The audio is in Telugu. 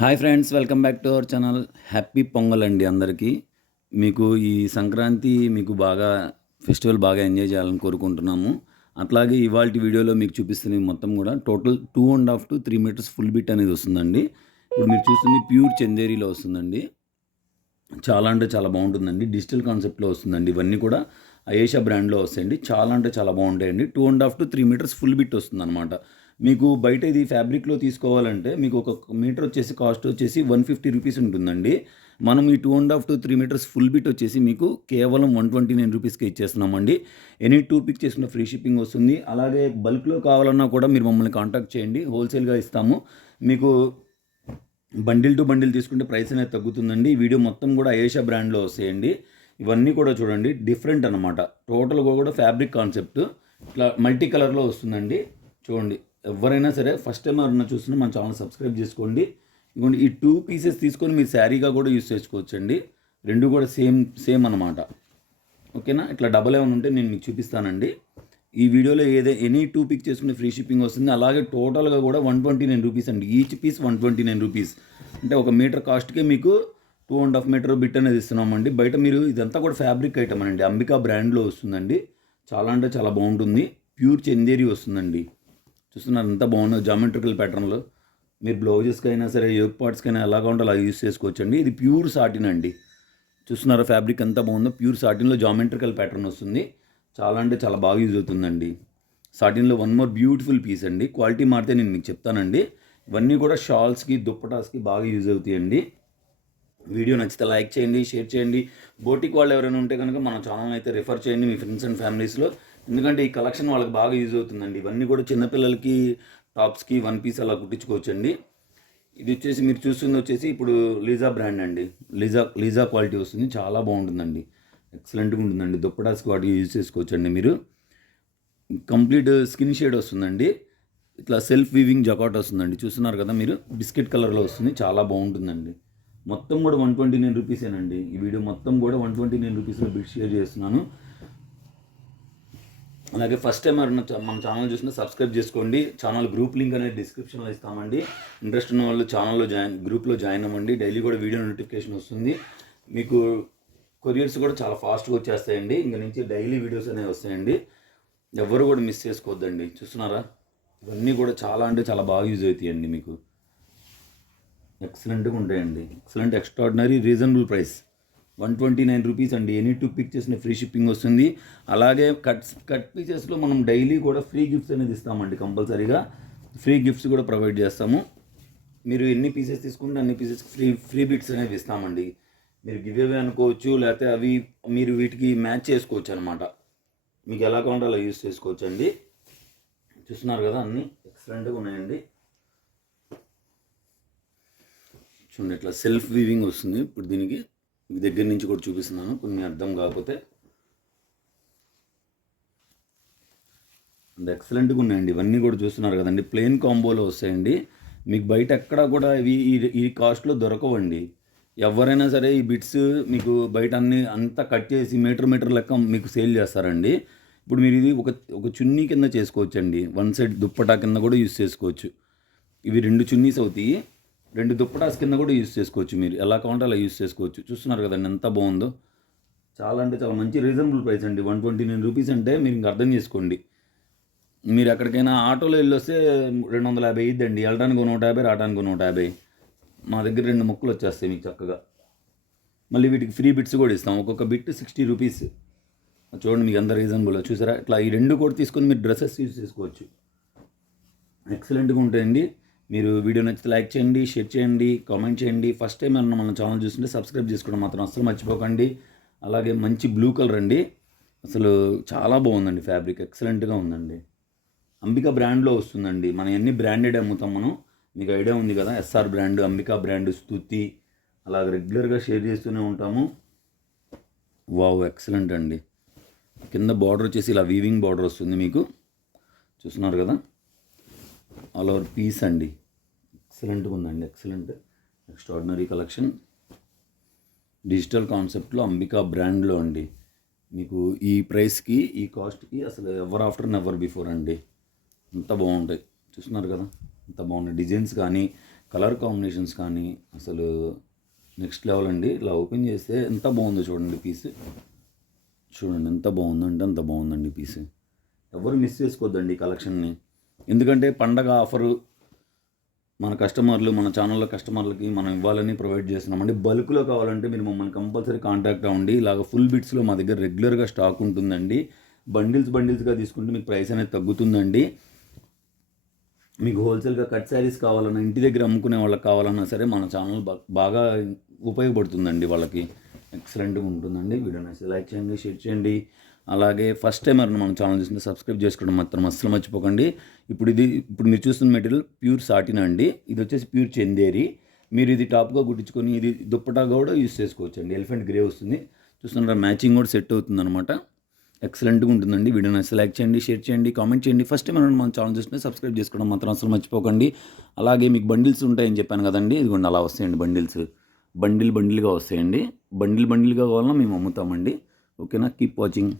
Hi friends, welcome back to our channel. Happy pongal అండి అందరికీ. మీకు ఈ సంక్రాంతి మీకు బాగా ఫెస్టివల్ బాగా ఎంజాయ్ చేయాలని కోరుకుంటున్నాము. అట్లాగే ఇవాల్టి వీడియోలో మీకు చూపిస్తున్నవి మొత్తం కూడా total 2.5 to 3 metres full bit అనేది వస్తుందండి. ఇప్పుడు మీరు చూస్తుంది ప్యూర్ చందేరిలో వస్తుందండి. చాలా అంటే చాలా బాగుంటుందండి. డిజిటల్ కాన్సెప్ట్లో వస్తుందండి. ఇవన్నీ కూడా అయేషా బ్రాండ్లో వస్తాయండి. చాలా అంటే చాలా బాగుంటాయండి. 2.5 to 3 మీటర్స్ ఫుల్ బిట్ వస్తుందన్నమాట. మీకు బయట ఇది ఫ్యాబ్రిక్లో తీసుకోవాలంటే మీకు ఒక మీటర్ వచ్చేసి కాస్ట్ వచ్చేసి 150 రూపీస్ ఉంటుందండి. మనం ఈ 2.5 to 3 మీటర్స్ ఫుల్ బిట్ వచ్చేసి మీకు కేవలం 129 రూపీస్కే ఇచ్చేస్తున్నామండి. ఎనీ 2 పిక్ చేసుకున్న ఫ్రీ షిప్పింగ్ వస్తుంది. అలాగే బల్క్లో కావాలన్నా కూడా మీరు మమ్మల్ని కాంటాక్ట్ చేయండి, హోల్సేల్గా ఇస్తాము. మీకు బండిల్ టు బండిల్ తీసుకుంటే ప్రైస్ అనేది తగ్గుతుందండి. ఈ వీడియో మొత్తం కూడా అయేషా బ్రాండ్లో వస్తాయండి. ఇవన్నీ కూడా చూడండి డిఫరెంట్ అనమాట. టోటల్గా కూడా ఫ్యాబ్రిక్ కాన్సెప్ట్ ఇట్లా మల్టీ కలర్లో వస్తుందండి. చూడండి, ఎవరైనా సరే ఫస్ట్ టైం ఎవరైనా చూస్తున్నా మన ఛానల్ సబ్స్క్రైబ్ చేసుకోండి. ఇదిగోండి, ఈ 2 పీసెస్ తీసుకొని మీరు శారీగా కూడా యూస్ చేసుకోవచ్చండి. రెండు కూడా సేమ్ అనమాట. ఓకేనా? ఇట్లా డబల్ ఏమైనా ఉంటే నేను మీకు చూపిస్తానండి. ఈ వీడియోలో ఎనీ 2 పిక్ చేసుకునే ఫ్రీ షిప్పింగ్ వస్తుంది. అలాగే టోటల్గా కూడా 129 రూపీస్ అండి. Each piece 129 rupees. అంటే ఒక మీటర్ కాస్ట్కే మీకు 2.5 మీటర్ బిట్ అనేది ఇస్తున్నామండి. బయట మీరు ఇదంతా కూడా ఫ్యాబ్రిక్ ఐటమ్ అండి. అంబికా బ్రాండ్లో వస్తుందండి. చాలా అంటే చాలా బాగుంటుంది. ప్యూర్ చందేరి వస్తుందండి. చూస్తున్నారు ఎంత బాగుందో జామెట్రికల్ ప్యాటర్న్లో. మీరు బ్లౌజెస్కి అయినా సరే, యోగ్ పార్ట్స్కి అయినా ఎలాగా ఉంటే అలా యూస్ చేసుకోవచ్చండి. ఇది ప్యూర్ సాటిన్ అండి. చూస్తున్నారా ఫ్యాబ్రిక్ ఎంత బాగుందో. ప్యూర్ సాటిన్లో జామెట్రికల్ ప్యాటర్న్ వస్తుంది. చాలా అంటే చాలా బాగా యూజ్ అవుతుందండి. సాటిన్లో వన్ మోర్ బ్యూటిఫుల్ పీస్ అండి. క్వాలిటీ మారితే నేను మీకు చెప్తానండి. ఇవన్నీ కూడా షాల్స్కి, దుప్పటాస్కి బాగా యూజ్ అవుతాయండి. వీడియో నచ్చితే లైక్ చేయండి, షేర్ చేయండి. బోటిక్ వాళ్ళు ఎవరైనా ఉంటే కనుక మన ఛానల్ అయితే రిఫర్ చేయండి మీ ఫ్రెండ్స్ అండ్ ఫ్యామిలీస్లో. ఎందుకంటే ఈ కలెక్షన్ వాళ్ళకి బాగా యూజ్ అవుతుందండి. ఇవన్నీ కూడా చిన్నపిల్లలకి టాప్స్కి 1 పీస్ అలా కుట్టించుకోవచ్చండి. ఇది వచ్చేసి మీరు చూస్తుంది వచ్చేసి ఇప్పుడు లీజా బ్రాండ్ అండి. లీజా క్వాలిటీ వస్తుంది. చాలా బాగుంటుందండి. ఎక్సలెంట్గా ఉంటుందండి. దుప్పటాస్కి వాటికి యూజ్ చేసుకోవచ్చండి మీరు. కంప్లీట్ స్కిన్ షేడ్ వస్తుందండి. ఇట్లా సెల్ఫ్ వీవింగ్ జకాట్ వస్తుందండి. చూస్తున్నారు కదా మీరు, బిస్కెట్ కలర్లో వస్తుంది. చాలా బాగుంటుందండి. మొత్తం కూడా 129 రూపీసేనండి. ఈ వీడియో మొత్తం కూడా 129 రూపీస్లో బిట్ షేర్ చేస్తున్నాను. అలాగే ఫస్ట్ టైం మన ఛానల్ చూసినా సబ్స్క్రైబ్ చేసుకోండి. ఛానల్ గ్రూప్ లింక్ అనేది డిస్క్రిప్షన్లో ఇస్తామండి. ఇంట్రెస్ట్ ఉన్న వాళ్ళు ఛానల్లో గ్రూప్లో జాయిన్ అవ్వండి. డైలీ కూడా వీడియో నోటిఫికేషన్ వస్తుంది. మీకు కొరియర్స్ కూడా చాలా ఫాస్ట్గా వచ్చేస్తాయండి. ఇంక నుంచి డైలీ వీడియోస్ అనేవి వస్తాయండి. ఎవరు కూడా మిస్ చేసుకోవద్దండి. చూస్తున్నారా, ఇవన్నీ కూడా చాలా అంటే చాలా బాగా యూజ్ అవుతాయండి. మీకు ఎక్సలెంట్గా ఉంటాయండి. Excellent, extraordinary, reasonable price 129 rupees అండి. ఎనీ 2 పిక్ చేసిన ఫ్రీ షిప్పింగ్ వస్తుంది. అలాగే కట్ పీసెస్లో మనం డైలీ కూడా ఫ్రీ గిఫ్ట్స్ అనేది ఇస్తామండి. కంపల్సరీగా ఫ్రీ గిఫ్ట్స్ కూడా ప్రొవైడ్ చేస్తాము. మీరు ఎన్ని పీసెస్ తీసుకుంటే అన్ని పీసెస్ ఫ్రీ బిట్స్ అనేవి ఇస్తామండి. మీరు గివ్ అవే అనుకోవచ్చు, లేకపోతే అవి మీరు వీటికి మ్యాచ్ చేసుకోవచ్చు అనమాట. మీకు ఎలా కావాలంటే అలా యూజ్ చేసుకోవచ్చు అండి. చూస్తున్నారు కదా, అన్నీ ఎక్సలెంట్గా ఉన్నాయండి. చూడండి, ఇట్లా సెల్ఫ్ వీవింగ్ వస్తుంది. ఇప్పుడు దీనికి దగ్గర నుంచి కూడా చూపిస్తున్నాను, కొన్ని అర్థం కాకపోతే. అంత ఎక్సలెంట్గా ఉన్నాయండి. ఇవన్నీ కూడా చూస్తున్నారు కదండి, ప్లెయిన్ కాంబోలో వస్తాయండి. మీకు బయట ఎక్కడా కూడా ఇవి ఈ కాస్ట్లో దొరకవండి. ఎవరైనా సరే ఈ బిట్స్ మీకు బయట అన్ని అంతా కట్ చేసి మీటర్ లెక్క మీకు సేల్ చేస్తారండి. ఇప్పుడు మీరు ఇది ఒక చున్నీ కింద చేసుకోవచ్చండి. 1 సైడ్ దుప్పటా కింద కూడా యూస్ చేసుకోవచ్చు. ఇవి 2 చున్నీస్ అవుతాయి. 2 దుప్పటాస్ కింద కూడా యూస్ చేసుకోవచ్చు. మీరు ఎలా కావాలంటే అలా యూస్ చేసుకోవచ్చు. చూస్తున్నారు కదండి ఎంత బాగుందో. చాలా అంటే చాలా మంచి రీజనబుల్ ప్రైస్ అండి. 129 రూపీస్ అంటే మీరు ఇంక అర్థం చేసుకోండి. మీరు ఎక్కడికైనా ఆటోలో వెళ్ళొస్తే 250 అయ్యిద్దండి. వెళ్ళడానికి 150, రావడానికి 150. మా దగ్గర 2 ముక్కలు వచ్చేస్తాయి మీకు చక్కగా. మళ్ళీ వీటికి ఫ్రీ బిట్స్ కూడా ఇస్తాం. ఒక్కొక్క బిట్ 60 రూపీస్. చూడండి, మీకు ఎంత రీజనబుల్. చూసారా, ఇట్లా ఈ 2 కూడా తీసుకొని మీరు డ్రెస్సెస్ యూజ్ చేసుకోవచ్చు. ఎక్సలెంట్గా ఉంటాయండి. మీరు వీడియో నచ్చితే లైక్ చేయండి, షేర్ చేయండి, కామెంట్ చేయండి. ఫస్ట్ టైం ఏమన్నా మన ఛానల్ చూస్తుంటే సబ్స్క్రైబ్ చేసుకోవడం మాత్రం అస్సలు మర్చిపోకండి. అలాగే మంచి బ్లూ కలర్ అండి. అసలు చాలా బాగుందండి. ఫ్యాబ్రిక్ ఎక్సలెంట్గా ఉందండి. అంబికా బ్రాండ్లో వస్తుందండి. మనం ఎన్ని బ్రాండెడ్ అమ్ముతాం మనం, మీకు ఐడియా ఉంది కదా. ఎస్ఆర్ బ్రాండ్, అంబికా బ్రాండ్, స్తుతి, అలాగ రెగ్యులర్గా షేర్ చేస్తూనే ఉంటాము. వావ్, ఎక్సలెంట్ అండి. కింద బార్డర్ వచ్చేసి ఇలా వీవింగ్ బార్డర్ వస్తుంది మీకు. చూస్తున్నారు కదా, ఆల్ ఓవర్ పీస్ అండి. ఎక్సలెంట్గా ఉందండి. Excellent, extraordinary collection. డిజిటల్ కాన్సెప్ట్లో అంబికా బ్రాండ్లో అండి. మీకు ఈ ప్రైస్కి, ఈ కాస్ట్కి అసలు ఎవర్ ఆఫ్టర్ నెవర్ బిఫోర్ అండి. అంత బాగుంటాయి. చూస్తున్నారు కదా, అంత బాగున్నాయి. డిజైన్స్ కానీ, కలర్ కాంబినేషన్స్ కానీ అసలు నెక్స్ట్ లెవెల్ అండి. ఇలా ఓపెన్ చేస్తే ఎంత బాగుందో చూడండి పీస్. చూడండి ఎంత బాగుందంటే అంత బాగుందండి పీస్. ఎవరు మిస్ చేసుకోవద్దండి ఈ కలెక్షన్ని. ఎందుకంటే పండగ ఆఫరు మన కస్టమర్లు, మన ఛానల్లో కస్టమర్లకి మనం ఇవ్వాలని ప్రొవైడ్ చేస్తున్నామండి. బల్క్లో కావాలంటే మీరు మమ్మల్ని కంపల్సరీ కాంటాక్ట్ అవ్వండి. ఇలాగ ఫుల్ బిట్స్లో మా దగ్గర రెగ్యులర్గా స్టాక్ ఉంటుందండి. బండిల్స్గా తీసుకుంటే మీకు ప్రైస్ అనేది తగ్గుతుందండి. మీకు హోల్సేల్గా కట్ శారీస్ కావాలన్నా, ఇంటి దగ్గర అమ్ముకునే వాళ్ళకి కావాలన్నా సరే మన ఛానల్ బాగా ఉపయోగపడుతుందండి. వాళ్ళకి ఎక్సలెంట్గా ఉంటుందండి. వీడియో నచ్చితే లైక్ చేయండి, షేర్ చేయండి. అలాగే ఫస్ట్ టైం ఎవరైనా మన ఛానల్ చూస్తుంటే సబ్స్క్రైబ్ చేసుకోవడం మాత్రం అస్సలు మర్చిపోకండి. ఇప్పుడు మీరు చూస్తున్న మెటీరియల్ ప్యూర్ సాటిన్ అండి. ఇది వచ్చేసి ప్యూర్ చందేరి. మీరు ఇది టాప్గా కుట్టించుకొని ఇది దుప్పటా కూడా యూస్ చేసుకోవచ్చు అండి. ఎలిఫెంట్ గ్రే వస్తుంది. చూస్తున్నారా, మ్యాచింగ్ కూడా సెట్ అవుతుంది అనమాట. ఎక్సలెంట్గా ఉంటుందండి. వీడియో నచ్చితే లైక్ చేయండి, షేర్ చేయండి, కామెంట్ చేయండి. ఫస్ట్ టైం మన ఛానల్ చూస్తుంటే సబ్స్క్రైబ్ చేసుకోవడం మాత్రం అసలు మర్చిపోకండి. అలాగే మీకు బండిల్స్ ఉంటాయని చెప్పాను కదండి, ఇదిగోండి అలా వస్తాయండి బండిల్స్. బండిల్గా వస్తాయండి. బండిల్గా కావాలన్నా మేము అమ్ముతామండి. ఓకేనా, కీప్ వాచింగ్.